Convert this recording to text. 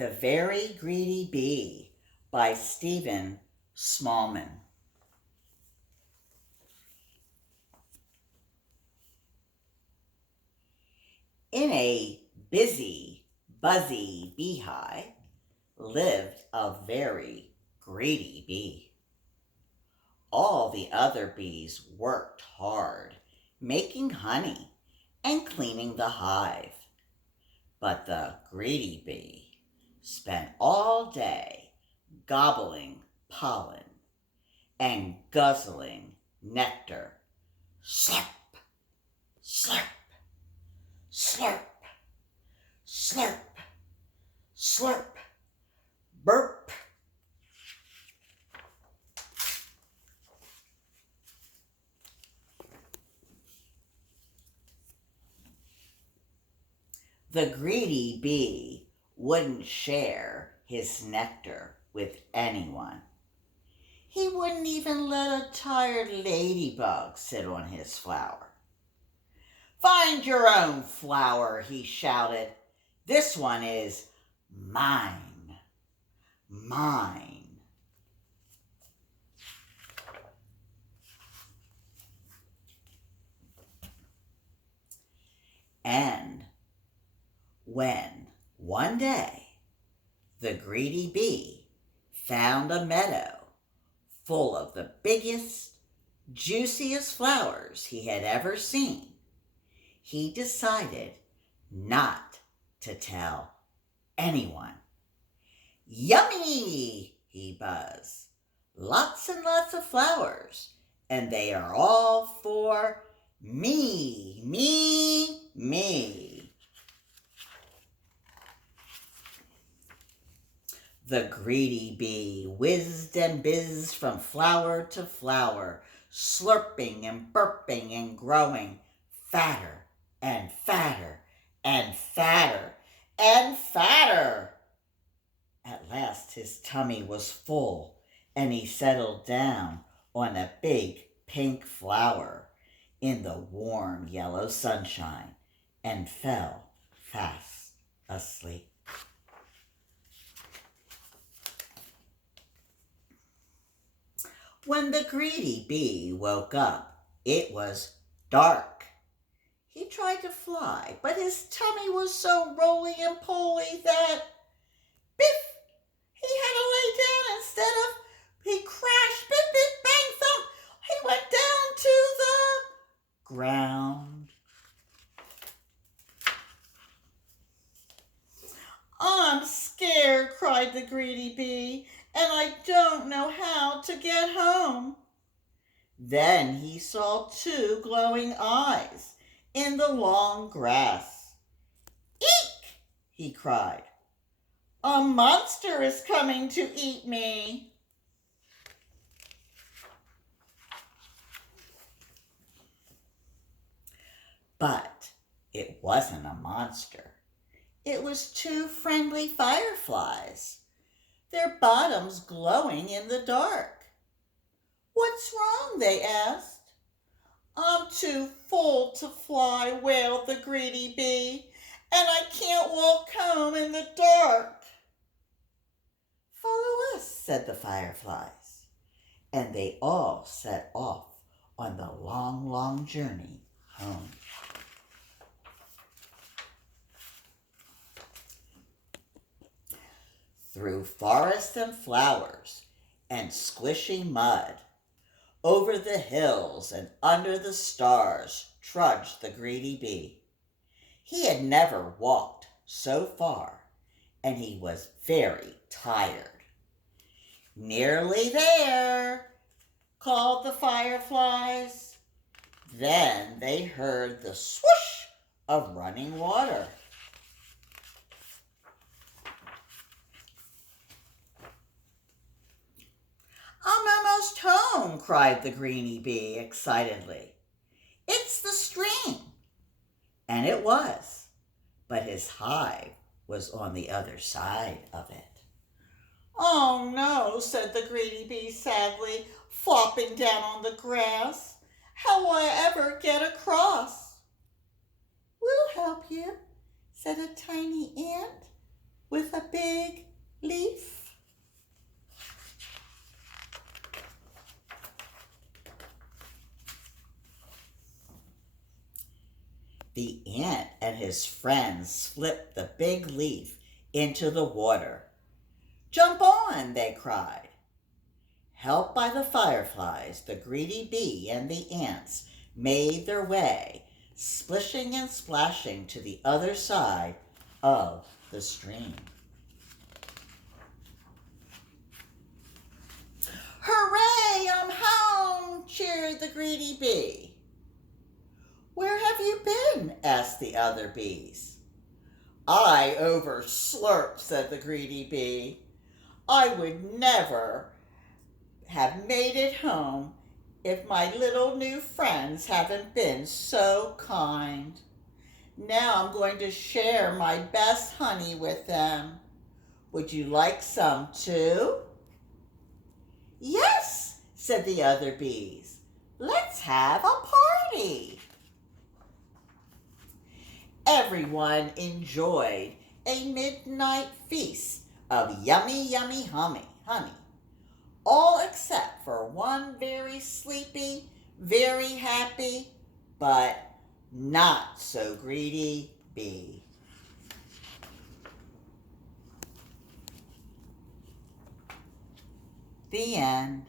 The Very Greedy Bee by Stephen Smallman. In a busy, buzzy beehive lived a very greedy bee. All the other bees worked hard, making honey and cleaning the hive. But the greedy bee spent all day gobbling pollen and guzzling nectar. Slurp, slurp, slurp, slurp, slurp, burp. The greedy bee wouldn't share his nectar with anyone. He wouldn't even let a tired ladybug sit on his flower. "Find your own flower," he shouted. "This one is mine, mine." And when one day the greedy bee found a meadow full of the biggest, juiciest flowers he had ever seen, he decided not to tell anyone. "Yummy," he buzzed. "Lots and lots of flowers, and they are all for me, me, me." The greedy bee whizzed and bizzed from flower to flower, slurping and burping and growing fatter and fatter and fatter and fatter. At last his tummy was full, and he settled down on a big pink flower in the warm yellow sunshine and fell fast asleep. When the greedy bee woke up, it was dark. He tried to fly, but his tummy was so roly and poly that, biff, he had to lay down instead of, he crashed, bip, bip, bang, thump. He went down to the ground. "I'm scared," cried the greedy bee, "and I don't know how to get home." Then he saw two glowing eyes in the long grass. "Eek!" he cried. "A monster is coming to eat me." But it wasn't a monster. It was two friendly fireflies, their bottoms glowing in the dark. "What's wrong?" they asked. "I'm too full to fly," wailed the greedy bee, "and I can't walk home in the dark." "Follow us," said the fireflies, and they all set off on the long, long journey home. Through forest and flowers and squishy mud, over the hills and under the stars trudged the greedy bee. He had never walked so far, and he was very tired. "Nearly there," called the fireflies. Then they heard the swoosh of running water. "I'm almost home," cried the greedy bee excitedly. "It's the stream." And it was, but his hive was on the other side of it. "Oh no," said the greedy bee sadly, flopping down on the grass. "How will I ever get across?" "We'll help you," said a tiny ant. with a big leaf? The ant and his friends slipped the big leaf into the water. "Jump on!" they cried. Helped by the fireflies, the greedy bee and the ants made their way, splishing and splashing to the other side of the stream. "Hooray, I'm home!" cheered the greedy bee. "Where have you been?" asked the other bees. "I overslurped," said the greedy bee. "I would never have made it home if my little new friends haven't been so kind. Now I'm going to share my best honey with them. Would you like some too?" "Yes," said the other bees. "Let's have a party." Everyone enjoyed a midnight feast of yummy, yummy honey, all except for one very sleepy, very happy, but not so greedy bee. The end.